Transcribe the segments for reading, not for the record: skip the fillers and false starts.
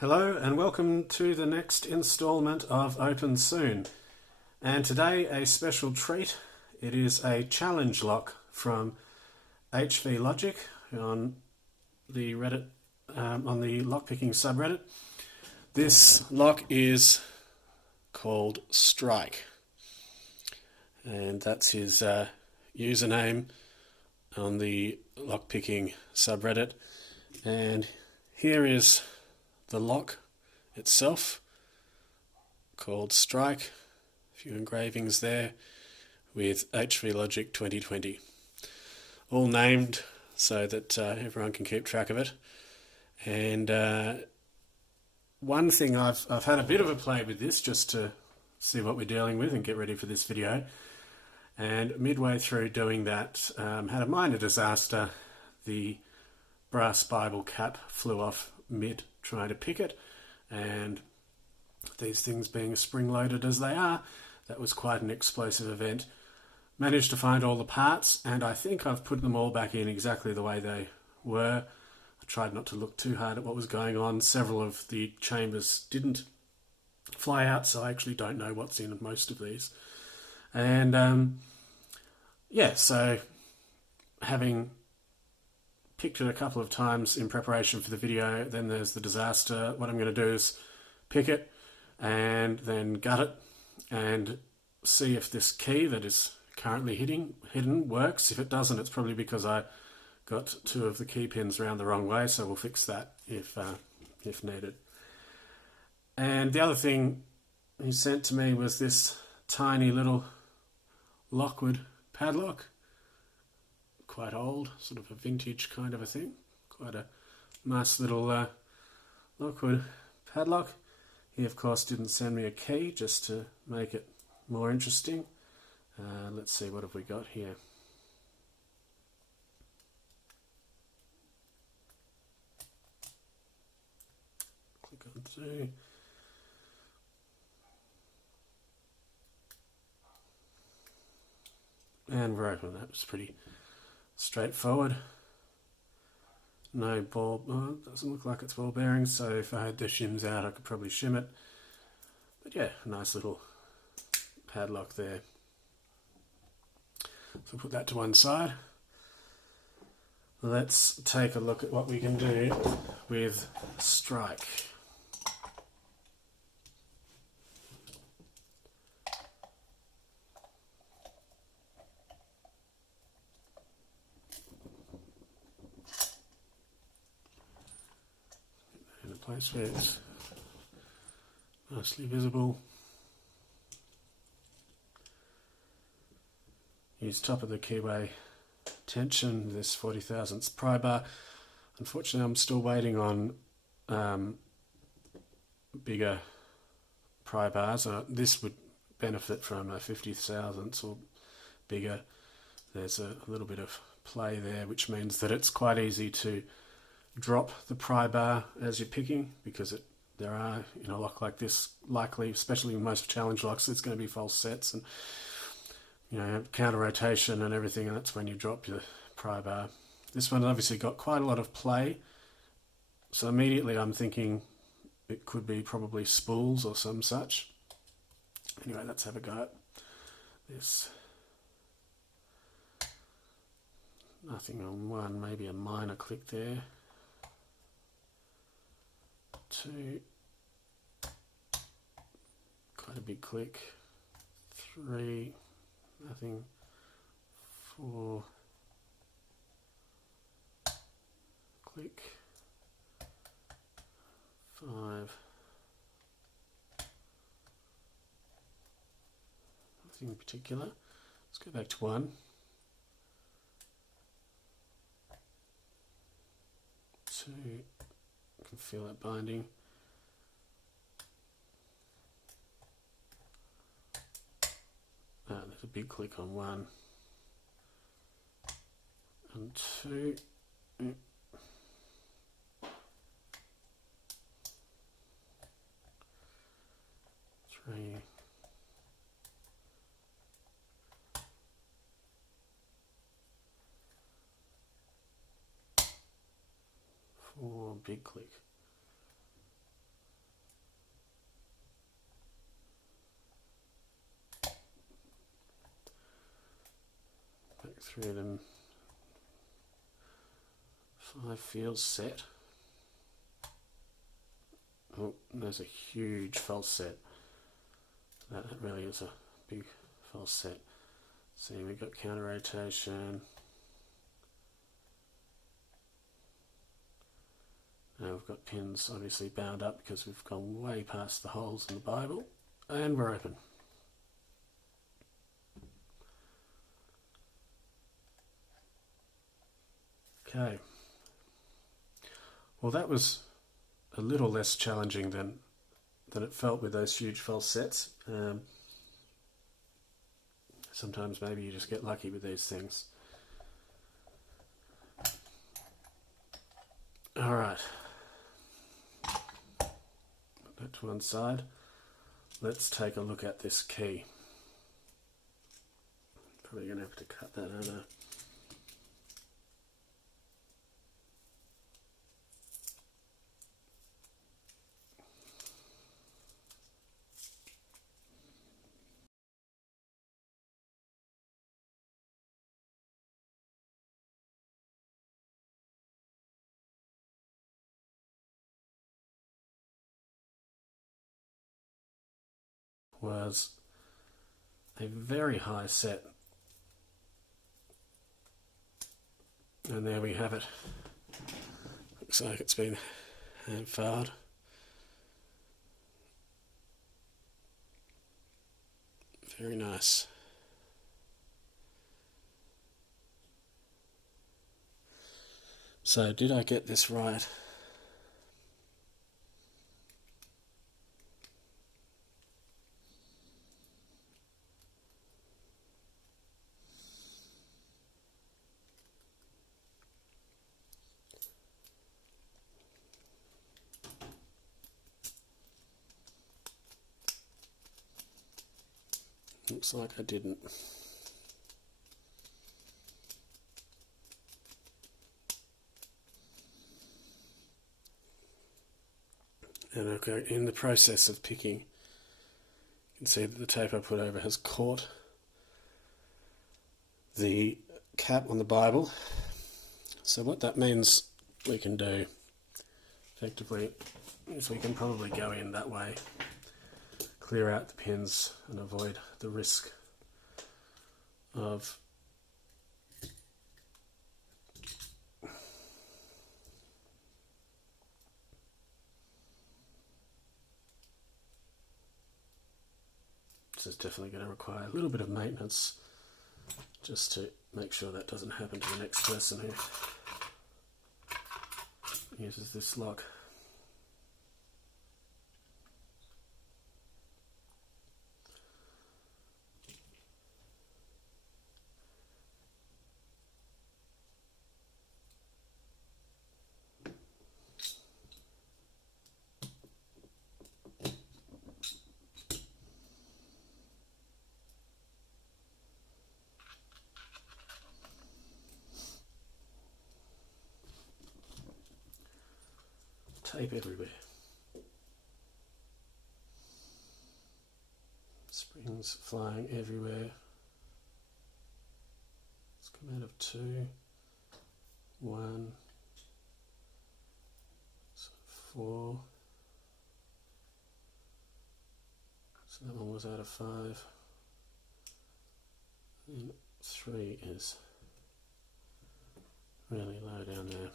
Hello and welcome to the next installment of Open Soon. And today a special treat. It is a challenge lock from HVLOGIC on the Reddit, on the lockpicking subreddit. This lock is called Strike, and that's his username on the lockpicking subreddit. And here is the lock itself, called Strike. A few engravings there with HVLOGIC 2020, all named so that everyone can keep track of it. And one thing, I've had a bit of a play with this just to see what we're dealing with and get ready for this video. And midway through doing that, had a minor disaster. The brass Bible cap flew off mid trying to pick it, and these things being spring-loaded as they are, that was quite an explosive event. Managed to find all the parts, and I think I've put them all back in exactly the way they were. I tried not to look too hard at what was going on. Several of the chambers didn't fly out, so I actually don't know what's in most of these. And yeah, so having picked it a couple of times in preparation for the video, then there's the disaster. What I'm going to do is pick it and then gut it and see if this key that is currently hidden works. If it doesn't, it's probably because I got two of the key pins around the wrong way, so we'll fix that if needed. And the other thing he sent to me was this tiny little Lockwood padlock. Quite old, sort of a vintage kind of a thing. Quite a nice little Lockwood padlock. He of course didn't send me a key just to make it more interesting. Let's see, what have we got here? Click on through. And we're open. That was pretty straightforward. No ball, doesn't look like it's ball bearings, so if I had the shims out I could probably shim it. But yeah, a nice little padlock there. So put that to one side. Let's take a look at what we can do with Strike. In a place where it's nicely visible. Use top of the keyway tension, this 40 thousandths pry bar. Unfortunately, I'm still waiting on bigger pry bars. This would benefit from a 50 thousandths or bigger. There's a little bit of play there, which means that it's quite easy to drop the pry bar as you're picking, because there are, in a lock like this, likely, especially in most challenge locks, there's going to be false sets and counter rotation and everything, and that's when you drop your pry bar. This one obviously got quite a lot of play, so immediately I'm thinking it could be probably spools or some such. Anyway, let's have a go at this. Nothing on one, maybe a minor click there. 2, quite a big click. 3, nothing. 4, click. 5, nothing in particular. Let's go back to 1. 2, you can feel that binding. There's a big click on 1 and 2. 3, 4, big click. Take 3 of them 5 fields set. Oh, there's a huge false set. That really is a big false set. See, we've got counter rotation. Now we've got pins obviously bound up because we've gone way past the holes in the Bible, and we're open. Okay. Well, that was a little less challenging than it felt with those huge false sets. Sometimes maybe you just get lucky with these things. Alright. Put that to one side. Let's take a look at this key. Probably going to have to cut that out. Was a very high set, and there we have it. Looks like it's been hand filed. Very nice. So did I get this right? Looks like I didn't. And okay, in the process of picking, you can see that the tape I put over has caught the cap on the Bible. So what that means we can do effectively is we can probably go in that way, clear out the pins and avoid the risk of this is definitely going to require a little bit of maintenance just to make sure that doesn't happen to the next person who uses this lock. Tape everywhere. Springs flying everywhere. Let's come out of 2, 1, 4. So that one was out of 5. And 3 is really low down there.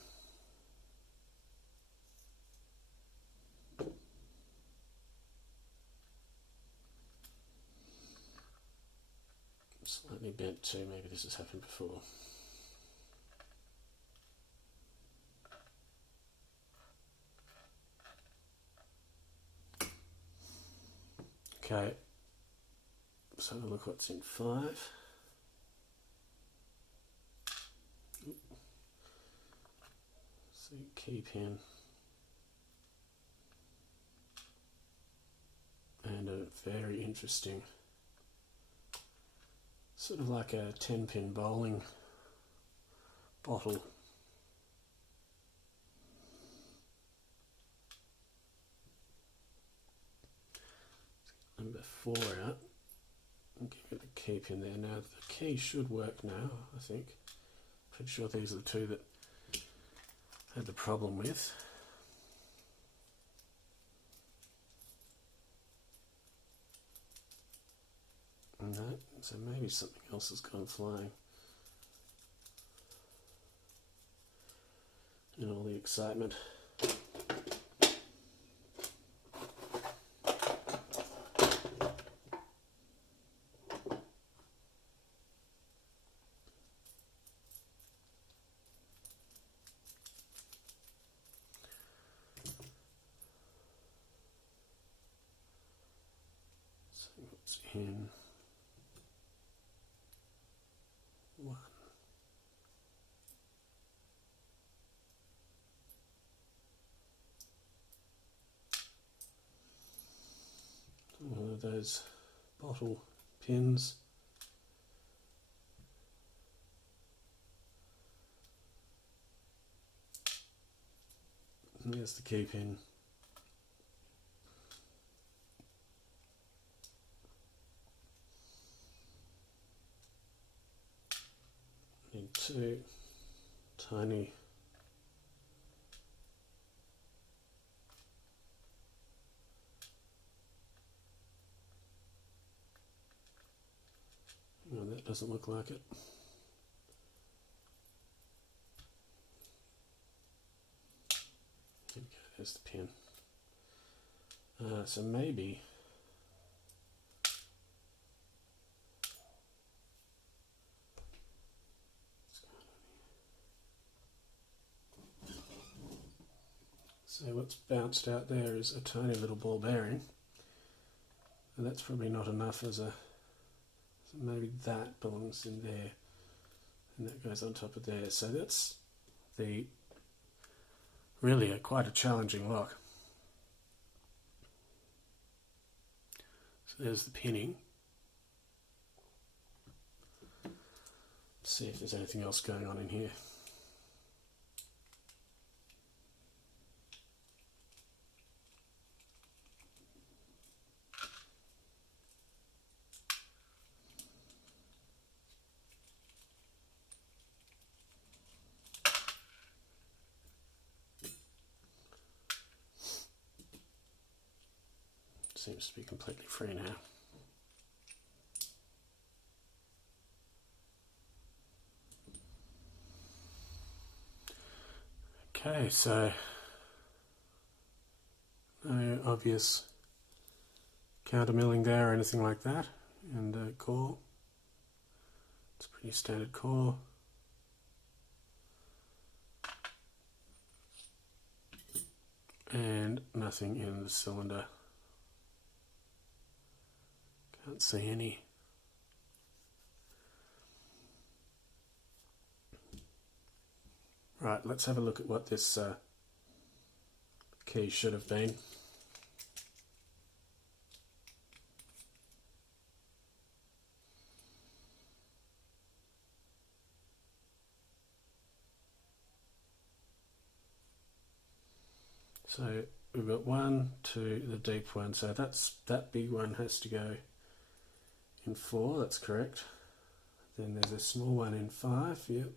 Slightly bent too, maybe this has happened before. Okay, so look what's in 5. See, key pin. And a very interesting, sort of like a 10-pin bowling bottle. Number 4 out. I'll give it a key pin there. Now the key should work now, I think. Pretty sure these are the two that I had the problem with. No, so maybe something else has gone flying. In all the excitement. See what's in one. One of those bottle pins. And there's the key pin. Need two tiny no, that doesn't look like it. There we go, there's the pin. So maybe so what's bounced out there is a tiny little ball bearing, and that's probably not enough as a, so maybe that belongs in there, and that goes on top of there. So that's the really quite a challenging lock. So there's the pinning. Let's see if there's anything else going on in here. Seems to be completely free now. Okay, so no obvious countermilling there or anything like that, and core. It's a pretty standard core. And nothing in the cylinder. Can't see any. Right, let's have a look at what this key should have been. So we've got 1, 2, the deep one, so that big one has to go in 4, that's correct. Then there's a small one in 5, yep.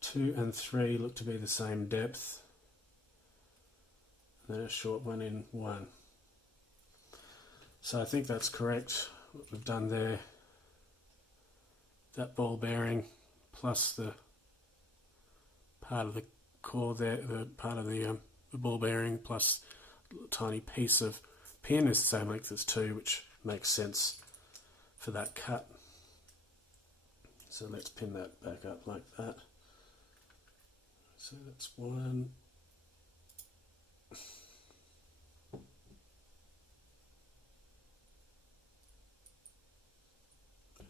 Two and 3 look to be the same depth. And then a short one in 1. So I think that's correct, what we've done there. That ball bearing plus the part of the core there, the part of the ball bearing plus a tiny piece of pin is the same length as 2, which makes sense for that cut. So let's pin that back up like that. So that's 1.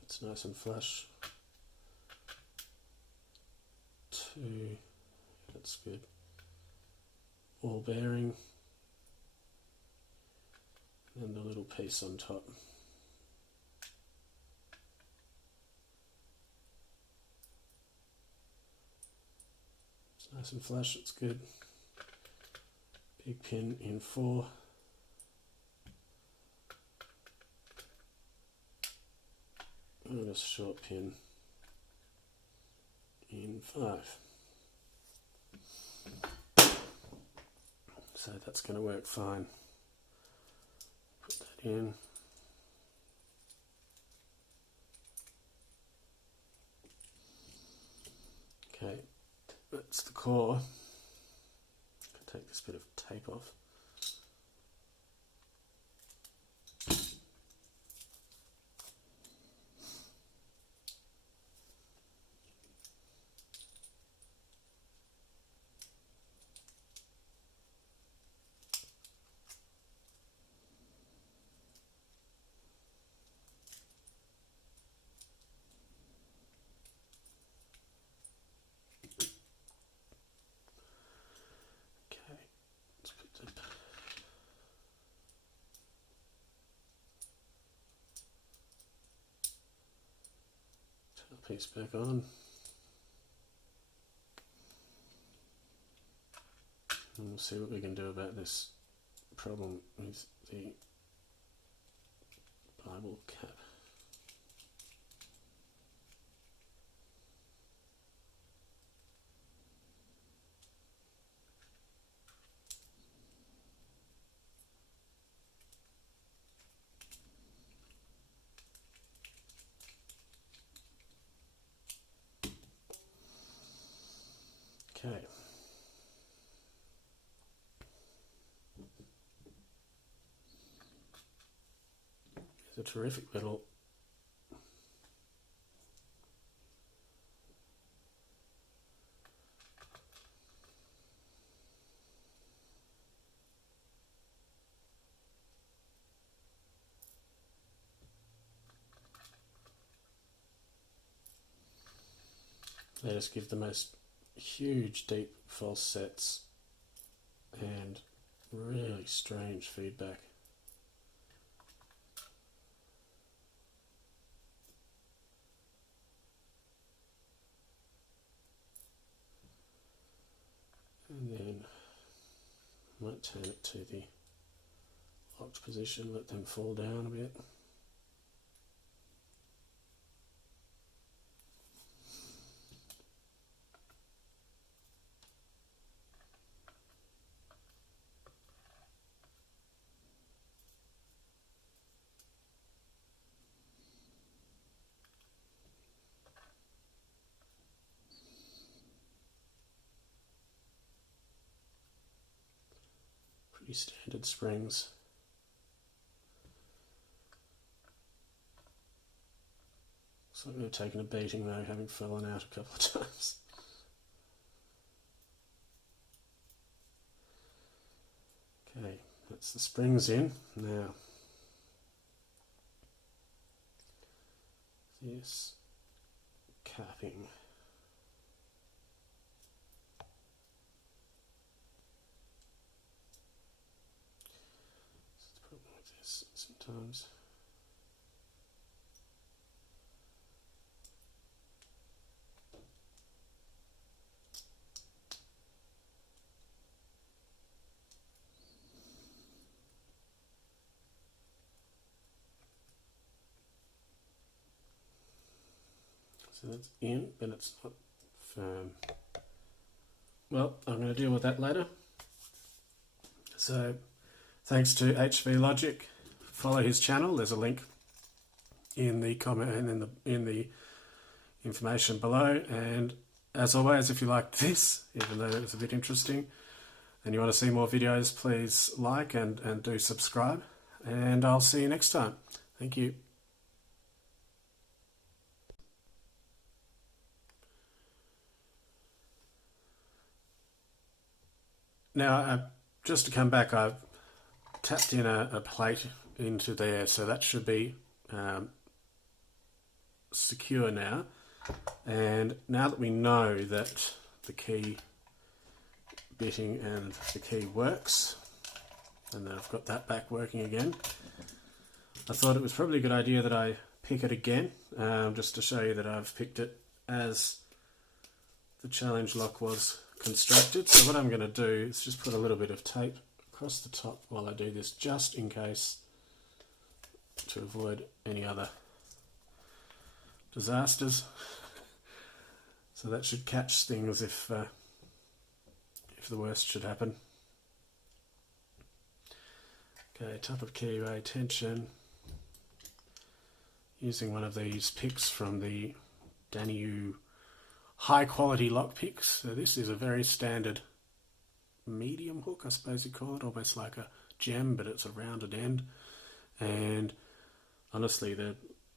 It's nice and flush. 2, that's good. Ball bearing. And a little piece on top. It's nice and flush, it's good. Big pin in 4. And a short pin in 5. So that's going to work fine. Put that in. Okay, that's the core. I'll take this bit of tape off. Piece back on, and we'll see what we can do about this problem with the Bible cap. Okay. It's a terrific little they just give the most huge deep false sets and really strange feedback. And then I might turn it to the locked position, let them fall down a bit. Pretty standard springs. Looks like they've taken a beating though, having fallen out a couple of times. Okay, that's the springs in. Now, this capping. That's the problem with this sometimes. So that's in, but it's not firm. Well, I'm going to deal with that later. So, thanks to HVLOGIC. Follow his channel. There's a link in the comment and in the information below. And as always, if you liked this, even though it was a bit interesting, and you want to see more videos, please like and do subscribe. And I'll see you next time. Thank you. Now, just to come back, I've tapped in a plate into there, so that should be secure now. And now that we know that the key bitting and the key works, and then I've got that back working again, I thought it was probably a good idea that I pick it again, just to show you that I've picked it as the challenge lock was constructed. So what I'm going to do is just put a little bit of tape across the top while I do this, just in case, to avoid any other disasters. So that should catch things if the worst should happen. Okay, top of keyway tension. Using one of these picks from the Danny high quality lock picks. So this is a very standard medium hook, I suppose you call it, almost like a gem, but it's a rounded end. And honestly,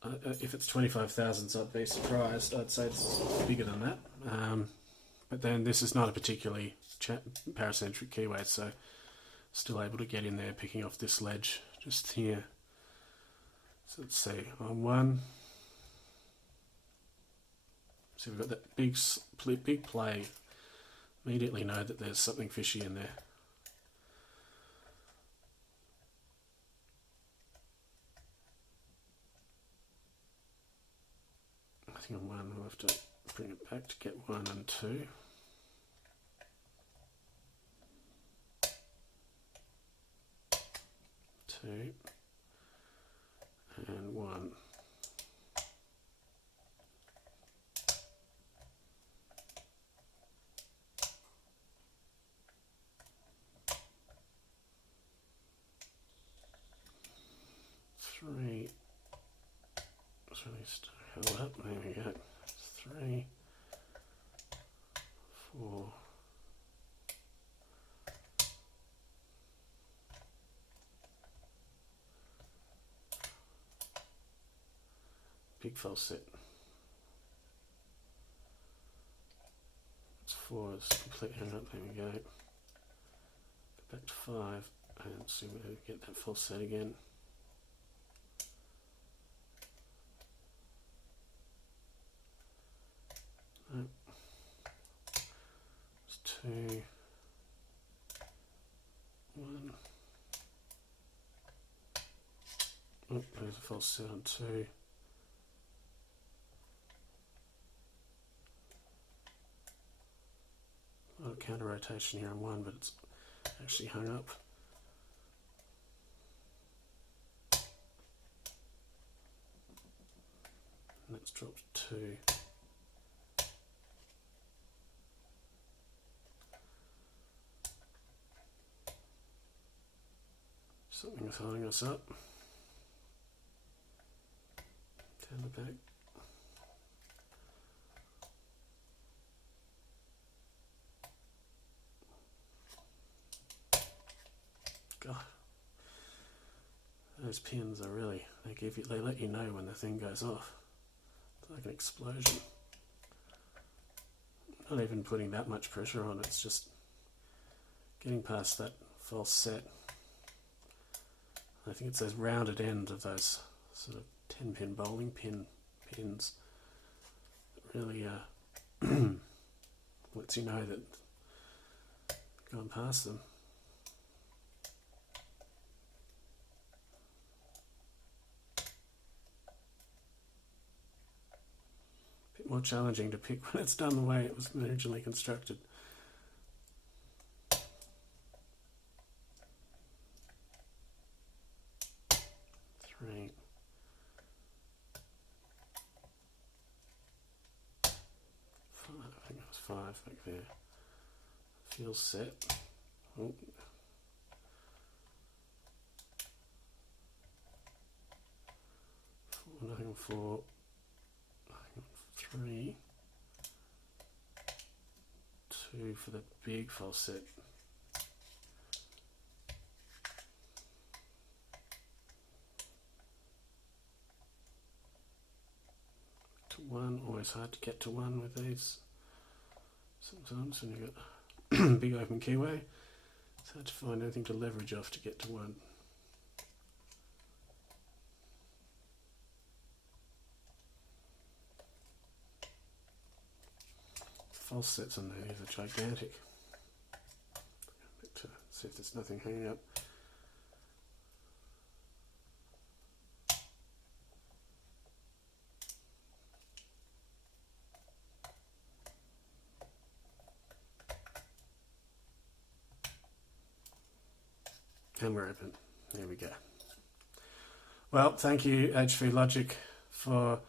if it's 25 thousandths, I'd be surprised. I'd say it's bigger than that. But then this is not a particularly paracentric keyway, so still able to get in there, picking off this ledge just here. So let's see, on one. So we've got that big play. Immediately know that there's something fishy in there. I think on one we'll have to bring it back to get 1 and 2. Two and 1. Three. So we held up. There we go. 3, 4. Big false set. It's 4, it's complete hang up, there we go. Go back to 5 and see whether we get that false set again. No. It's 2, 1. Oh, there's a false set on 2. A lot of counter rotation here on 1, but it's actually hung up. And that's dropped 2. Something is holding us up. Down the back. God, those pins are really, they let you know when the thing goes off. It's like an explosion. Not even putting that much pressure on, it's just getting past that false set. I think it's those rounded ends of those sort of 10-pin bowling pins that really lets you know that you've gone past them. More challenging to pick when it's done the way it was originally constructed. 3. 5, I think it was 5 back there. Feels set. Oh. 4, nothing on 4. 3, 2 for the big false set. To 1, always hard to get to 1 with these. Sometimes when you've got a big open keyway, it's hard to find anything to leverage off to get to 1. False sets on these are gigantic. To see if there's nothing hanging up. And we're open. There we go. Well, thank you HVLOGIC for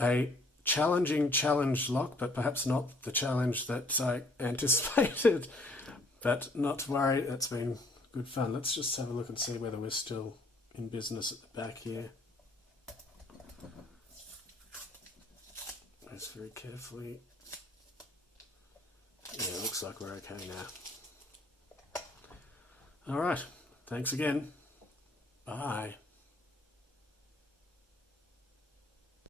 a challenging challenge lock, but perhaps not the challenge that I anticipated. But not to worry, it's been good fun. Let's just have a look and see whether we're still in business at the back here. Just very carefully. Yeah, it looks like we're okay now. All right, thanks again. Bye.